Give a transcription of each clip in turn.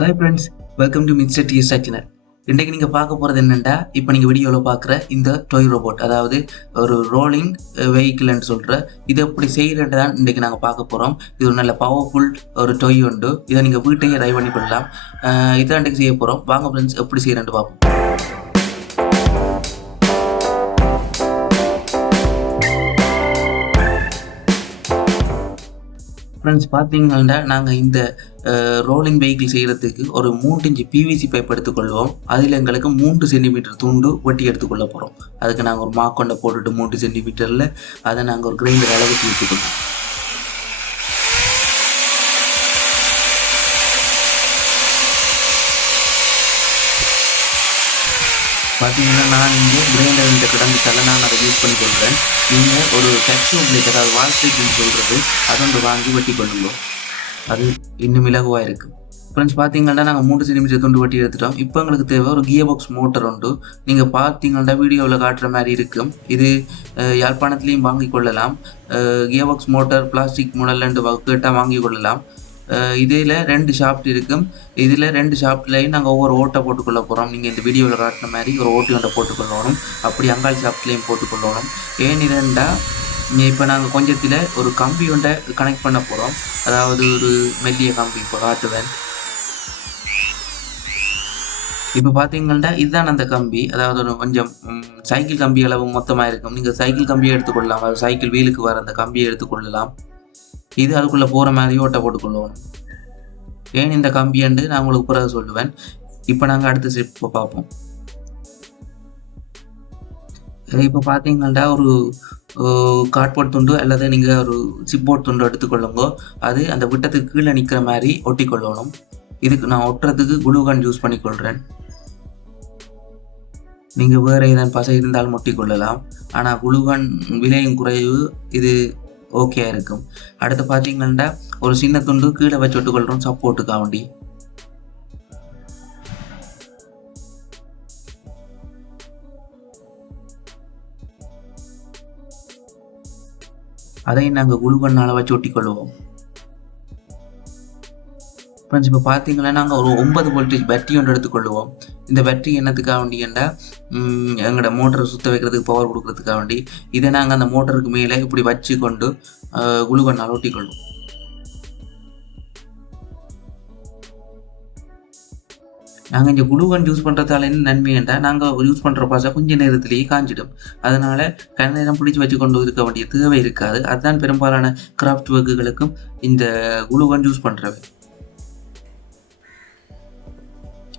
Hi friends, welcome to mister T channel. இன்றைக்கு நீங்கள் பார்க்க போகிறது என்னென்னா, இப்போ நீங்கள் வீடியோவில் பார்க்குற இந்த டொய் ரோபோட், அதாவது ஒரு ரோலிங் வெஹிக்கிள்னு சொல்கிற இதை எப்படி செய்கிறேன் தான் இன்றைக்கி நாங்கள் பார்க்க போகிறோம். இது ஒரு நல்ல பவர்ஃபுல் ஒரு டொய் உண்டு. இதை நீங்கள் வீட்டையே ட்ரை பண்ணி கொள்ளலாம். இதான் இன்றைக்கு செய்ய போகிறோம். வாங்க ஃப்ரெண்ட்ஸ், எப்படி செய்கிறேன்ட்டு பார்ப்போம். ஃப்ரெண்ட்ஸ், பார்த்தீங்கன்னா நாங்கள் இந்த ரோலிங் வெஹிக்கிள் செய்கிறதுக்கு ஒரு 3 இன்ச் பிவிசி பைப் எடுத்துக்கொள்வோம். அதில் எங்களுக்கு 3 சென்டிமீட்டர் துண்டு வெட்டி எடுத்துக்கொள்ள போகிறோம். அதுக்கு நாங்கள் ஒரு மாக்கொண்டை போட்டுட்டு 3 சென்டிமீட்டரில் அதை நாங்கள் ஒரு கிரைண்டர் அளவுக்கு எடுத்துக்கொள்வோம். பார்த்தீங்கன்னா நான் இங்கே கிரைண்டர்கிட்ட கிடந்துட்டால நான் அதை யூஸ் பண்ணி கொள்கிறேன். நீங்கள் ஒரு டெக்ஸ்டூர் பிளேட், அதாவது வால் ஸ்டிக்னு சொல்கிறது, அதை ஒன்று வாங்கி வெட்டி கொள்ளுங்களோ, அது இன்னும் இலகுவாக இருக்குது. ஃப்ரெண்ட்ஸ், பார்த்தீங்கன்னா நாங்கள் 3 சென்டிமீட்டர் துண்டு வெட்டி எடுத்துட்டோம். இப்போ எங்களுக்கு தேவை ஒரு கியர் பாக்ஸ் மோட்டர் உண்டு. நீங்கள் பார்த்தீங்கன்னா வீடியோவில் காட்டுற மாதிரி இருக்கும். இது யாழ்ப்பாணத்துலேயும் வாங்கி கொள்ளலாம். கியர் பாக்ஸ் மோட்டர் பிளாஸ்டிக் முடல் கேட்டால் வாங்கி கொள்ளலாம். இதில் 2 ஷாஃப்ட் இருக்கும். இதில் 2 ஷாஃப்ட்லையும் நாங்கள் ஒவ்வொரு ஓட்டை போட்டுக்கொள்ள போகிறோம். நீங்கள் இந்த வீடியோவில் காட்டின மாதிரி ஒரு ஓட்டி ஒன்றை போட்டுக்கொள்ளணும். அப்படி அங்காள் ஷாஃப்ட்லேயும் போட்டுக்கொள்ளணும். ஏன் இரண்டா, இப்போ நாங்கள் கொஞ்சத்தில் ஒரு கம்பி ஒன்றை கனெக்ட் பண்ண போகிறோம். அதாவது ஒரு மெல்லிய கம்பி இப்போ காட்டுவேன். இப்போ பார்த்தீங்கன்னா இதுதான் அந்த கம்பி, அதாவது ஒரு கொஞ்சம் சைக்கிள் கம்பி அளவு மொத்தமாக இருக்கும். நீங்கள் சைக்கிள் கம்பியை எடுத்துக்கொள்ளலாம், அது சைக்கிள் வீலுக்கு வர அந்த கம்பியை எடுத்துக்கொள்ளலாம். இது அதுக்குள்ளே போகிற மாதிரி ஓட்டை போட்டுக்கொள்ளுவோம். ஏன் இந்த கம்பியண்டு நான் உங்களுக்கு பிறகு சொல்லுவேன். இப்போ நாங்கள் அடுத்த ஸ்டெப் பார்ப்போம். இப்போ பார்த்தீங்கன்னா ஒரு கார்ட்போர்ட் துண்டு அல்லது நீங்கள் ஒரு சிப்போர்ட் துண்டு எடுத்துக்கொள்ளுங்க. அது அந்த விட்டத்துக்கு கீழே நிற்கிற மாதிரி ஒட்டிக்கொள்ளணும். இதுக்கு நான் ஒட்டுறதுக்கு குளூகன் யூஸ் பண்ணிக்கொள்கிறேன். நீங்கள் வேறு ஏதாவது பசை இருந்தாலும் ஒட்டிக்கொள்ளலாம். ஆனால் குளூகன் விலையும் குறைவு, இது ஓகே இருக்கும். அடுத்து பார்த்தீங்கன்னா ஒரு சின்ன துண்டு கீழே வச்சு விட்டுக்கொள்கிறோம் சப்போர்ட்டுக்காக வேண்டி. அதையும் நாங்கள் குளூகன்னால வச்சு ஒட்டிக்கொள்வோம். ஃப்ரெண்ட்ஸ், இப்போ பார்த்தீங்கன்னா நாங்கள் ஒரு 9 வோல்டேஜ் பேட்டரி ஒன்று எடுத்துக்கொள்வோம். இந்த பேட்டரி என்னத்துக்காக வேண்டியண்டா, எங்களோட மோட்டரை சுற்ற வைக்கிறதுக்கு, பவர் கொடுக்கறதுக்காக வேண்டி இதை நாங்கள் அந்த மோட்டருக்கு மேலே இப்படி வச்சு கொண்டு குளூகன்னால் ஒட்டிக்கொள்வோம். நாங்கள் இந்த குளூகன் யூஸ் பண்ணுறதால என்ன நன்மைண்டா, நாங்கள் யூஸ் பண்ணுற பாசை கொஞ்சம் நேரத்திலேயே காஞ்சிடும். அதனால் கண் நேரம் பிடிச்சி வச்சு கொண்டு இருக்க வேண்டிய தேவை இருக்காது. அதுதான் பெரும்பாலான கிராஃப்ட் ஒர்க்குகளுக்கும் இந்த குளூகன் யூஸ் பண்ணுறவை.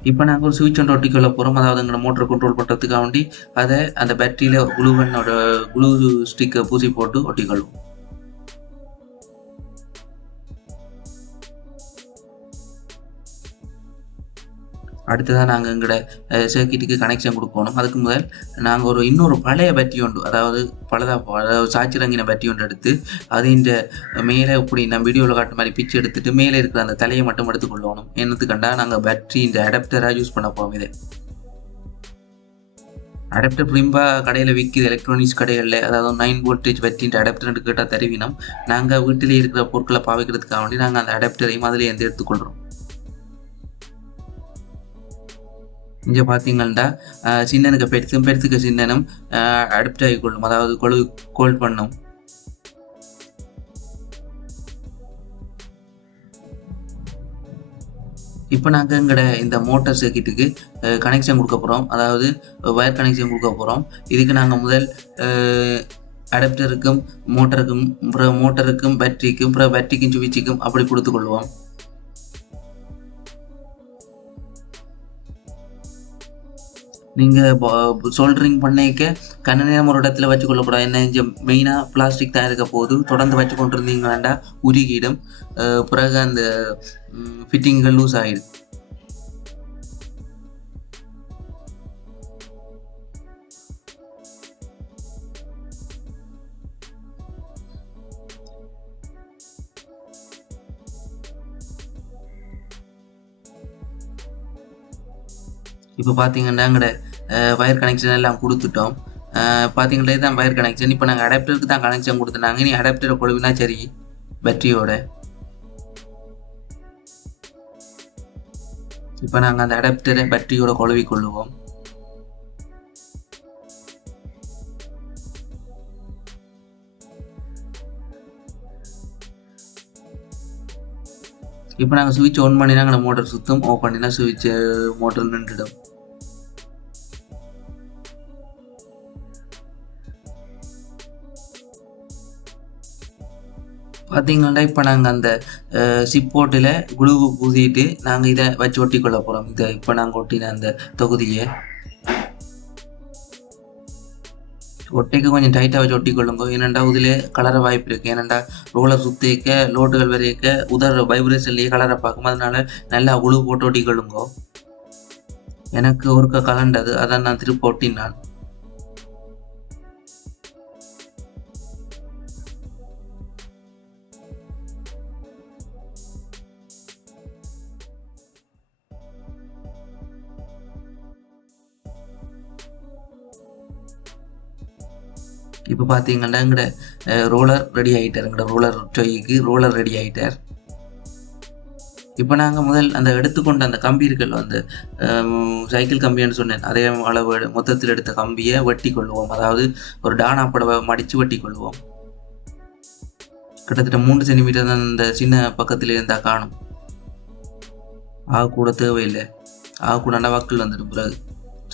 இப்போ நாங்கள் ஒரு சுவிட்ச் ஒன்று ஒட்டிக்கொள்ள போகிறோம். அதாவது எங்களோட மோட்டரை கண்ட்ரோல் பண்ணுறதுக்காக வேண்டி அதை அந்த பேட்டரியில் குளூகன்னோட குளூ ஸ்டிக்கை பூசி போட்டு ஒட்டிக்கொள்வோம். அடுத்ததான் நாங்கள் எங்களோட சர்க்கிட்டுக்கு கனெக்ஷன் கொடுக்கணும். அதுக்கு முதல் நாங்கள் இன்னொரு பழைய பேட்டரி உண்டு, அதாவது சாய்ச்சிறங்கின பேட்டரி ஒன்று எடுத்து அது இந்த மேலே இப்படி நம்ம வீடியோவில் காட்டுற மாதிரி பிச்சு எடுத்துட்டு மேலே இருக்கிற அந்த தலையை மட்டும் எடுத்துக்கொள்ளணும். என்னத்துக்கண்டா நாங்கள் பேட்டரி இந்த அடாப்டராக யூஸ் பண்ண போவோம். இதை அடாப்டர் பிரிம்பாக கடையில் விற்கிது, எலக்ட்ரானிக்ஸ் கடைகளில். அதாவது 9 வோல்டேஜ் பேட்டரி அடாப்டர்னு கேட்டால் தருவினோம். நாங்கள் வீட்டிலே இருக்கிற பொருட்களை பாவிக்கிறதுக்காக வேண்டி நாங்கள் அந்த அடாப்டரையும் அதில் எந்த எடுத்துக்கொள்கிறோம். இங்கே பார்த்தீங்கன்னா சின்னனுக்கு பெருத்துக்கு சின்னனும் அடாப்ட் ஆகிக்கொள்ளும், அதாவது கோல்ட் பண்ணும். இப்போ நாங்கள் எங்களோட இந்த மோட்டார் சர்க்கிட்டுக்கு கனெக்ஷன் கொடுக்க போகிறோம், அதாவது வயர் கனெக்ஷன் கொடுக்க போகிறோம். இதுக்கு நாங்கள் முதல் அடாப்டருக்கும் மோட்டருக்கும், அப்புறம் மோட்டருக்கும் பேட்டரிக்கும், அப்புறம் பேட்டரிக்கும் சுவிட்சுக்கும் அப்படி கொடுத்துக்கொள்வோம். நீங்கள் சோல்டரிங் பண்ணிக்க கண்ண நேரம் ஒரு இடத்துல வச்சு கொள்ளக்கூடாது. என்ன இங்கே மெயினாக பிளாஸ்டிக் தான் இருக்க போது தொடர்ந்து வச்சு கொண்டு இருந்தீங்களாண்டா உருகிடும், பிறகு அந்த ஃபிட்டிங்கள் லூஸ் ஆகிடும். இப்போ பார்த்தீங்கன்னா எங்களோட வயர் கனெக்ஷன் எல்லாம் கொடுத்துட்டோம். பார்த்தீங்கன்னா இதுதான் வயர் கனெக்ஷன். இப்போ நாங்கள் அடாப்டருக்கு தான் கனெக்ஷன் கொடுத்துனாங்க. நீ அடாப்டரை கொடுவினா சரி பேட்டரியோட. இப்போ நாங்கள் அந்த அடாப்டரை பேட்டரியோட கொழுவி கொள்ளுவோம். இப்போ நாங்கள் சுவிட்ச் ஆன் பண்ணினா எங்கள் மோட்டர் சுற்றும், ஆஃப் பண்ணினா சுவிட்ச் மோட்டர் நின்றுடும். பார்த்தீங்கன்னா இப்போ நாங்கள் அந்த சிப்போட்டில் குளூ பூசிட்டு நாங்கள் இதை வச்சு ஒட்டி கொள்ள போகிறோம். இதை இப்போ நாங்கள் ஒட்டின அந்த தொகுதியை ஒட்டைக்கு கொஞ்சம் டைட்டாக வச்சு ஒட்டி கொள்ளுங்க. ஏனெண்டா இதில் கலர வாய்ப்பு இருக்குது. ஏனெண்டா ரோலர் சுற்றிக்க லோட்டுகள் வரைக்க உதற வைப்ரேஷன்லேயே கலரை பார்க்கும். அதனால நல்லா குளூ போட்டு ஒட்டி கொள்ளுங்க. எனக்கு ஒருக்க கலண்டது, அதான் நான் திருப்பி ஒட்டினான். இப்போ பார்த்தீங்கன்னா எங்கட ரோலர் ரெடி ஆகிட்டார். எங்கட ரோலர் டொய்க்கு ரோலர் ரெடி ஆகிட்டார். இப்போ நாங்கள் முதல் அந்த எடுத்துக்கொண்ட அந்த கம்பி இருக்கல, அந்த சைக்கிள் கம்பின்னு சொன்னேன், அதே அளவு மொத்தத்தில் எடுத்த கம்பியை வெட்டி கொள்வோம். அதாவது ஒரு டானா புடவை மடித்து வெட்டி கொள்வோம். கிட்டத்தட்ட 3 சென்டிமீட்டர் தான் இந்த சின்ன பக்கத்தில் இருந்தால் காணும். ஆக கூட தேவையில்லை. ஆக கூட வாக்கில் வந்துடும். பிறகு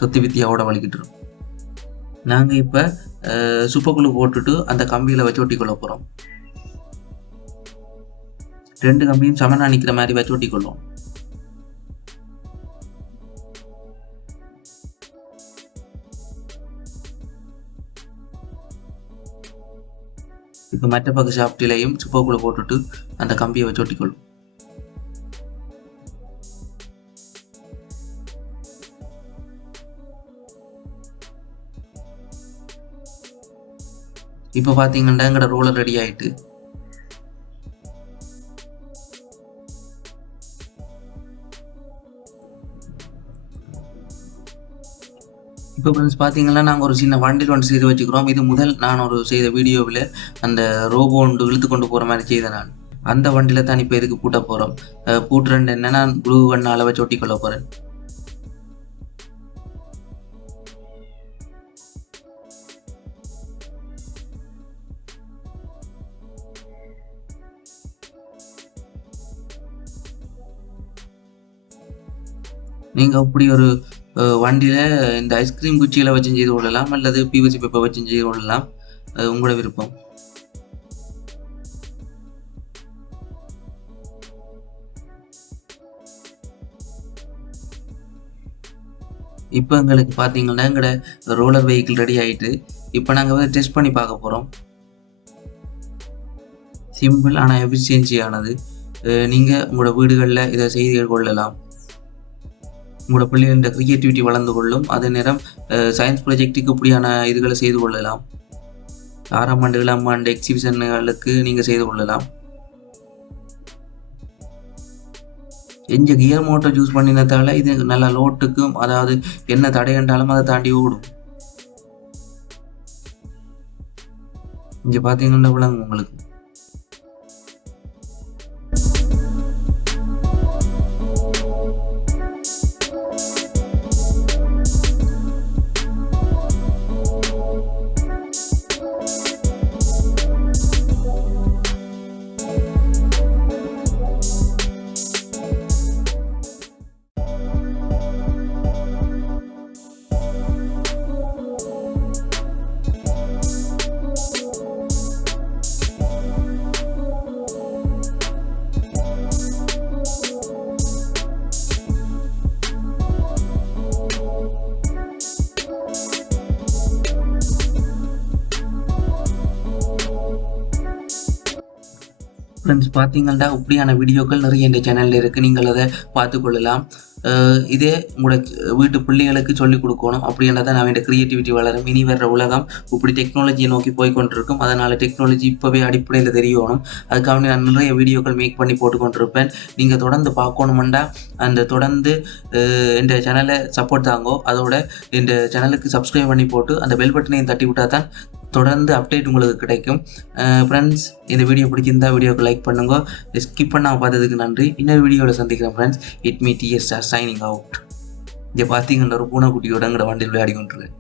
சொத்தி வித்தியாவோட வலிக்கிட்டுரும். நாங்கள் இப்போ சுப்பக்குழு போட்டுட்டு அந்த கம்பியில் வச்சு ஒட்டி கொள்ள போகிறோம். 2 கம்பியும் சமனாக நிற்கிற மாதிரி வச்சு ஒட்டி கொள்வோம். இப்போ மற்ற பக்க ஷாப்டிலையும் சுப்பக்குழு போட்டுட்டு அந்த கம்பியை வச்சு ஒட்டிக்கொள்ளும். இப்போ பார்த்தீங்கன்னா எங்களோட ரோலர் ரெடி ஆகிட்டு. இப்போ ஃப்ரெண்ட்ஸ் பார்த்தீங்கன்னா நாங்கள் ஒரு சின்ன வண்டில் ஒன்று செய்து வச்சுக்கிறோம். இது முதல் நான் ஒரு செய்த வீடியோவில் அந்த ரோபோ ஒன்று இழுத்து கொண்டு போகிற மாதிரி செய்தேன் நான். அந்த வண்டியில் தான் இப்போ இதுக்கு பூட்ட போகிறோம். பூட்டுறேன் என்ன, நான் ப்ளூ கண்ணால் வச்சு ஒட்டி கொள்ள போகிறேன். நீங்கள் அப்படி ஒரு வண்டியில் இந்த ஐஸ்கிரீம் குச்சிகளை வச்சு செய்து கொள்ளலாம், அல்லது பிவிசி பேப்பர் வச்சு செய்து கொள்ளலாம். உங்களோட விருப்பம். இப்போ எங்களுக்கு பார்த்தீங்கன்னா எங்களோட ரோலர் வெஹிக்கிள் ரெடி ஆகிட்டு. இப்போ நாங்கள் வந்து டெஸ்ட் பண்ணி பார்க்க போகிறோம். சிம்பிள் ஆனால் எஃபிஷியன்சியானது. நீங்கள் உங்களோட வீடுகளில் இதை செய்து கொள்ளலாம். உங்களோட பிள்ளைகளின் கிரியேட்டிவிட்டி வளர்ந்து கொள்ளும். அதே நேரம் சயின்ஸ் ப்ராஜெக்டுக்கு இப்படியான இதுகளை செய்து கொள்ளலாம். 6ஆம் ஆண்டு 7ஆம் ஆண்டு எக்ஸிபிஷன்களுக்கு நீங்கள் செய்து கொள்ளலாம். எந்த கியர் மோட்டர் யூஸ் பண்ணினதால இது நல்லா லோட்டுக்கும், அதாவது என்ன தடை கண்டாலும் அதை தாண்டி ஓடும். இங்கே பார்த்தீங்கன்னா விளங்கும் உங்களுக்கு. ஃப்ரெண்ட்ஸ் பார்த்தீங்கன்னா இப்படியான வீடியோக்கள் நிறைய இந்த சேனலில் இருக்குது. நீங்கள் அதை பார்த்துக்கொள்ளலாம். இதே உங்களோட வீட்டு பிள்ளைகளுக்கு சொல்லிக் கொடுக்கணும். அப்படின்னா தான் நான் க்ரியேட்டிவிட்டி வளரும். இனி வர்ற உலகம் இப்படி டெக்னாலஜியை நோக்கி போய் கொண்டிருக்கும். அதனால் டெக்னாலஜி இப்போவே அடிப்படையில் தெரியணும். அதுக்காக நான் நிறைய வீடியோக்கள் மேக் பண்ணி போட்டுக்கொண்டிருப்பேன். நீங்கள் தொடர்ந்து பார்க்கணுமெண்டா அந்த தொடர்ந்து இந்த சேனலை சப்போர்ட் தாங்கோ. அதோட இந்த சேனலுக்கு சப்ஸ்கிரைப் பண்ணி போட்டு அந்த பெல் பட்டனையும் தட்டி விட்டால் தான் தொடர்ந்து அப்டேட் உங்களுக்கு கிடைக்கும். ஃப்ரெண்ட்ஸ், இந்த வீடியோ பிடிச்சிருந்தா வீடியோக்கு லைக் பண்ணுங்க. ஸ்கிப் பண்ணாமல் பார்த்ததுக்கு நன்றி. இன்னொரு வீடியோவில் சந்திக்கிறேன் friends. It me TS signing out. இங்கே பார்த்தீங்கன்னா ஒரு பூனைக்குட்டியோட எங்கட வண்டியில் விளையாடி கொண்டிருக்கேன்.